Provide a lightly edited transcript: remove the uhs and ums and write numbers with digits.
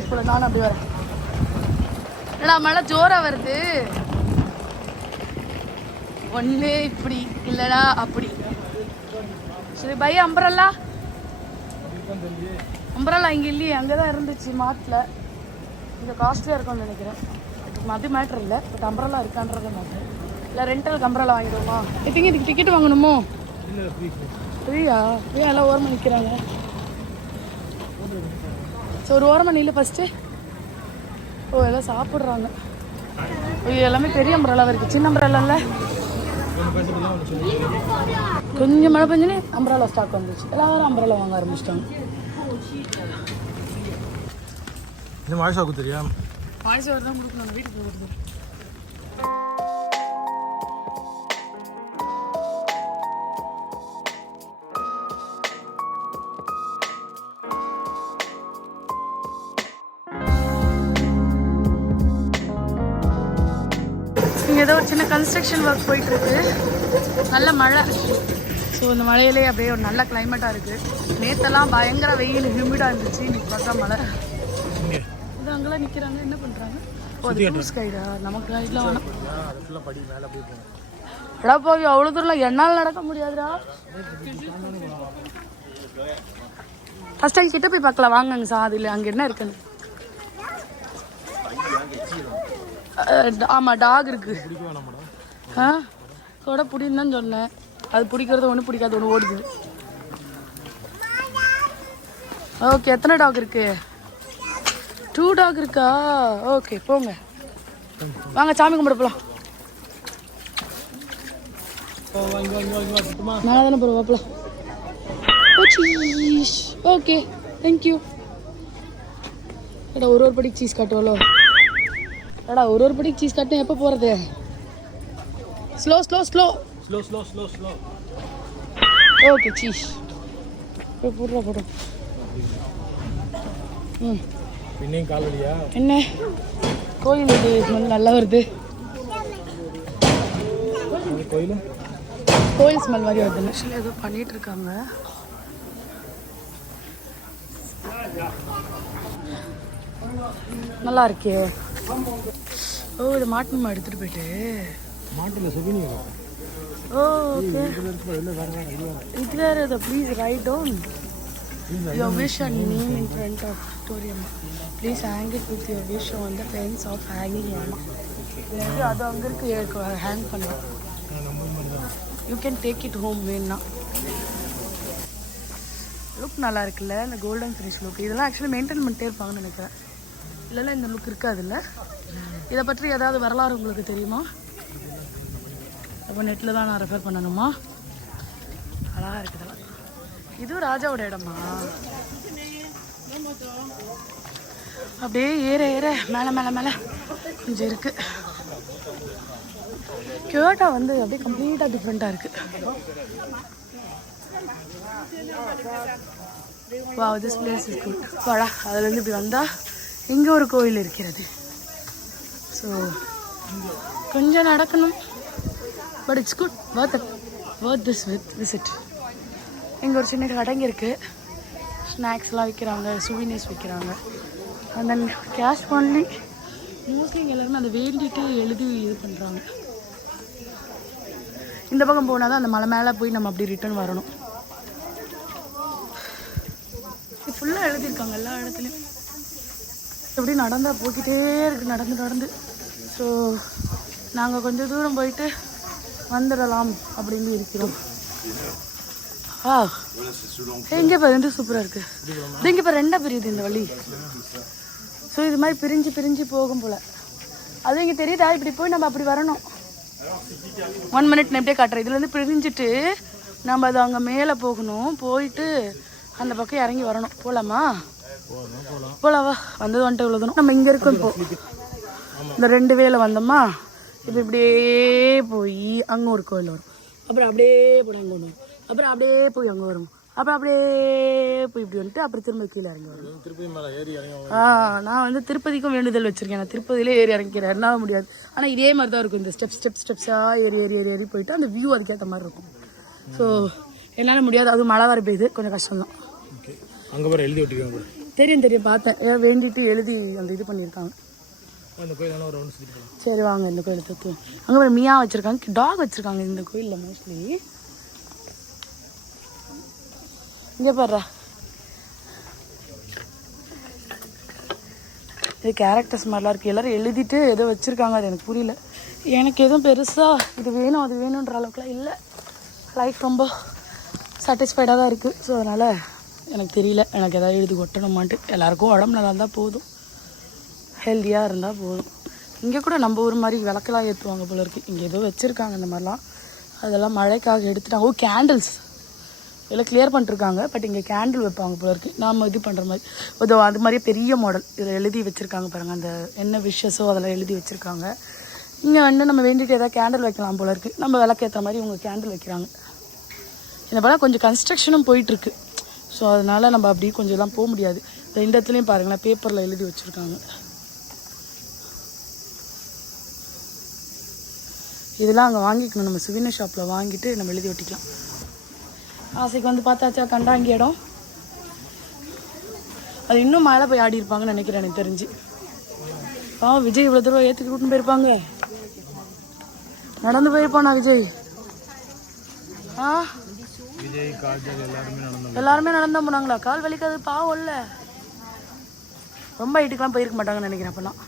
Boys போல. நானும் அப்படி வரேன். என்னடா மழை ஜோரா வருது. ஒன்று இப்படி இல்லைடா அப்படி. சரி பை அம்பரல்லா. அம்பரல்லா இங்கே இல்லையே, அங்கே தான் இருந்துச்சு மாட்டில். இங்கே காஸ்ட்லியாக இருக்கும்னு நினைக்கிறேன். அது மேட்ரு இல்லை, பட் அம்பரல்லா இருக்கான்றது மேட்ரு. இல்லை ரெண்டலுக்கு அம்பரல்லா வாங்கிடுவோமா? இப்போ இதுக்கு டிக்கெட் வாங்கணுமோ? ஃப்ரீயா? ஃப்ரீயா எல்லாம் ஓரமாக நிற்கிறாங்க. ஸோ ஒரு ஓரமாக நில்ல ஃபஸ்ட்டு. ஓ எல்லாம் சாப்பிட்றாங்க. இது எல்லாமே பெரிய அம்பரல்லாக இருக்குது, சின்ன அம்பரல்லா இல்லை. கொஞ்சம் மழை பெஞ்சோன்னே அம்பரல்லா ஸ்டாக் வந்துச்சு. எல்லாரும் அம்பரல்லா வாங்க ஆரம்பிச்சிட்டாங்க. வாய்ஸாக்கு தெரியா? வாய்ஸ் ஓவர் தான் கொடுக்கணும், வீட்டுக்கு வருது. இங்கே ஏதோ ஒரு சின்ன கன்ஸ்ட்ரக்ஷன் ஒர்க் போயிட்டுருக்கு. நல்ல மழை. ஸோ இந்த மழையிலே அப்படியே ஒரு நல்ல கிளைமேட்டாக இருக்குது. நேற்றெல்லாம் பயங்கர வெயில் ஹியூமிடாக இருந்துச்சு. இன்னைக்கு பார்த்தா மழை. இது அங்கெல்லாம் நிற்கிறாங்க, என்ன பண்ணுறாங்க? ஓ அது டூரிஸ்ட் கைடா? நமக்கு கைடெலாம் வேணாம். எடா போய் அவ்வளோ தூரம் என்னால் நடக்க முடியாதுடா. ஃபஸ்ட் டைம் கிட்ட போய் பார்க்கலாம் வாங்க சார். அதில் அங்கே என்ன இருக்குன்னு. ஆமாம் டாக் இருக்கு. ஆ கூட பிடின்னு தான் சொன்னேன். அது பிடிக்கிறது ஒன்று, பிடிக்காது ஒன்று ஓடுது. ஓகே எத்தனை டாக் இருக்கு? 2 டாக் இருக்கா? ஓகே போங்க வாங்க சாமி கும்பிட போகலாம். நல்லா தானே போகிறோம் வாப்பலாம். Okay thank you. ஏடா ஒரு படிக்கு சீஸ் காட்டுவாளோ? ஏடா ஒரு படிக்கு சீஸ் காட்டினா எப்போ போகிறது? Slow slow slow slow slow slow slow. Okay cheese போடுறா போடும். ம் பின்னையும் காலடியா? என்ன கோயில் இது ஸ்மெல் நல்லா வருது. கோயில் ஸ்மெல் மாதிரி வருது. ஆக்சுவலி ஏதோ பண்ணிட்டு இருக்காங்க. நல்லா இருக்கே. ஓ இது மாட்டணுமா எடுத்துட்டு போயிட்டு? மாட்டில் சுகினி. ஓ ஓகே இது வேற இது. Please write down your wish and name in front of Victoria. Please hang it with your wish on the fence of hanging Mama. அது அங்கே இருக்கு ஹேங் பண்ணலாம். You can take it home வேணா. லுக் நல்லா இருக்குல்ல இந்த கோல்டன் ஃபினிஷ் லுக். இதெல்லாம் actually maintain பண்ணிட்டே இருப்பாங்கன்னு நினைக்கிறேன். இல்லைன்னா இந்த லுக் இருக்காதுல்ல. இதை பற்றி ஏதாவது வரலாறு உங்களுக்கு தெரியுமா? அப்போ நெட்டில் தான் நான் ரெஃபர் பண்ணணுமா? அழகாக இருக்குதெல்லாம். இதுவும் ராஜாவோட இடமா? அப்படியே ஏற ஏற மேலே மேலே மேலே கொஞ்சம் இருக்குது. கியோட்டோ வந்து அப்படியே கம்ப்ளீட்டாக டிஃப்ரெண்ட்டாக இருக்குது. Wow, this place is good. வாடா அதுலேருந்து இப்படி வந்தால் இங்கே ஒரு கோயில் இருக்கிறது. ஸோ கொஞ்சம் நடக்கணும். But it's good. worth this visit. இங்கே ஒரு சின்ன கடைங்க இருக்குது. ஸ்நாக்ஸ்லாம் விற்கிறாங்க, சுவீனியர்ஸ் விற்கிறாங்க. And then cash only. Mostly இங்கே எல்லாருமே அதை வேண்டிட்டு எழுதி இது பண்ணுறாங்க. இந்த பக்கம் போனால் தான் அந்த மலை மேலே போய் நம்ம அப்படி ரிட்டர்ன் வரணும். இது ஃபுல்லாக எழுதியிருக்காங்க எல்லா இடத்துலையும். எப்படி நடந்தால் போய்கிட்டே இருக்குது நடந்து. ஸோ நாங்கள் கொஞ்சம் தூரம் போயிட்டு வந்துடலாம் அப்படின்னு இருக்கிறோம். ஆ எங்கே பாரு வந்து சூப்பராக இருக்குது. இது இங்கே இப்போ ரெண்டாக பிரியுது இந்த வழி. ஸோ இது மாதிரி பிரிஞ்சு போகும் போல். அது இங்கே தெரியுதா? இப்படி போய் நம்ம அப்படி வரணும். 1 மினிட் நான் எப்படியே காட்டுறேன். இதுலேருந்து பிரிஞ்சுட்டு நம்ம அது அங்கே மேலே போகணும். போயிட்டு அந்த பக்கம் இறங்கி வரணும். போகலாமா? போகலாவா? வந்துட்டு இவ்வளோ நம்ம இங்கே இருக்கோம். இப்போ இந்த 2 வேல வந்தோமா. இப்போ இப்படியே போய் அங்கே ஒரு கோயில் வரும். அப்புறம் அப்படியே போய் அங்கே ஒன்று வரும். அப்புறம் அப்படியே போய் அங்கே வரும். அப்புறம் அப்படியே போய் இப்படி வந்துட்டு அப்புறம் திரும்ப கீழே இறங்கி வரும். நான் வந்து திருப்பதிக்கும் வேண்டுதல் வச்சுருக்கேன். நான் திருப்பதியிலே ஏறி இறங்கிக்கிறேன். என்னால முடியாது. ஆனால் இதே மாதிரி தான் இருக்கும். இந்த ஸ்டெப்ஸாக ஏறி போயிட்டு அந்த வியூ அதுக்கேற்ற மாதிரி இருக்கும். ஸோ என்னால் முடியாது. அது மழை வர பெய்யுது, கொஞ்சம் கஷ்டம்தான். அங்கே எழுதி விட்டுருக்காங்க. தெரியும் தெரியும் பார்த்தேன். வேண்டிட்டு எழுதி அந்த இது பண்ணியிருக்காங்க. அந்த கோயிலெல்லாம் ஒரு ரவுண்ட் சுற்றிட்டு போகலாம். சரி வாங்க இந்த கோயில் தத்துவம். அங்கே ஒரு மியா வச்சுருக்காங்க, டாக் வச்சுருக்காங்க இந்த கோயிலில் மோஸ்ட்லி. இங்கே பாரு, இது கேரக்டர்ஸ் மாதிரிலாம் இருக்குது. எல்லோரும் எழுதிட்டு ஏதோ வச்சுருக்காங்க, அது எனக்கு புரியல. எனக்கு எதுவும் பெருசாக இது வேணும் அது வேணுன்ற அளவுக்குலாம் இல்லை. லைஃப் ரொம்ப சாட்டிஸ்ஃபைடாக தான் இருக்குது. ஸோ அதனால் எனக்கு தெரியல எனக்கு எதாவது எழுதி கொட்டணுமான்ட்டு. எல்லாேருக்கும் உடம்பு நல்லா இருந்தால் போதும், ஹெல்த்தியாக இருந்தால் போதும். இங்கே கூட நம்ம ஊர் மாதிரி விளக்கெல்லாம் ஏற்றுவாங்க போல இருக்குது. இங்கே ஏதோ வச்சுருக்காங்க இந்த மாதிரிலாம். அதெல்லாம் மழைக்காக எடுத்துட்டாங்க. ஓ கேண்டில்ஸ் எல்லாம் கிளியர் பண்ணிட்டுருக்காங்க. பட் இங்கே கேண்டில் வைப்பாங்க போல இருக்குது. நாம் இது பண்ணுற மாதிரி இதோ அது மாதிரியே பெரிய மாடல் இதில் எழுதி வச்சுருக்காங்க பாருங்கள். அந்த என்ன விஷஸோ அதெல்லாம் எழுதி வச்சுருக்காங்க. இங்கே வந்து நம்ம வேண்டிட்டு ஏதாவது கேண்டில் வைக்கலாம் போல இருக்குது. நம்ம விளக்கேற்ற மாதிரி இவங்க கேண்டில் வைக்கிறாங்க. இந்த போல் கொஞ்சம் கன்ஸ்ட்ரக்ஷனும் போயிட்டுருக்கு. ஸோ அதனால் நம்ம அப்படியே கொஞ்சம் எல்லாம் போக முடியாது. இந்த இடத்துலையும் பாருங்களேன், பேப்பரில் எழுதி வச்சுருக்காங்க. இதெல்லாம் அங்கே வாங்கிக்கணும். நம்ம சுவினர் ஷாப்பில் வாங்கிட்டு நம்ம எழுதி ஒட்டிக்கலாம். ஆசைக்கு வந்து பார்த்தாச்சா கண்டாங்கி இடம். அது இன்னும் மேலே போய் ஆடி இருப்பாங்கன்னு நினைக்கிறேன் எனக்கு தெரிஞ்சு. விஜய் இவ்வளோ தூரம் ஏற்றிட்டு கூட்டின்னு போயிருப்பாங்க. நடந்து போயிருப்பானா விஜய்? விஜய் காஜல் எல்லாருமே நடந்தா போனாங்களா? கால் வலிக்காது பாவம் இல்லை. ரொம்ப ஹைட்டுக்கெலாம் போயிருக்க மாட்டாங்கன்னு நினைக்கிறேன் அப்போலாம்.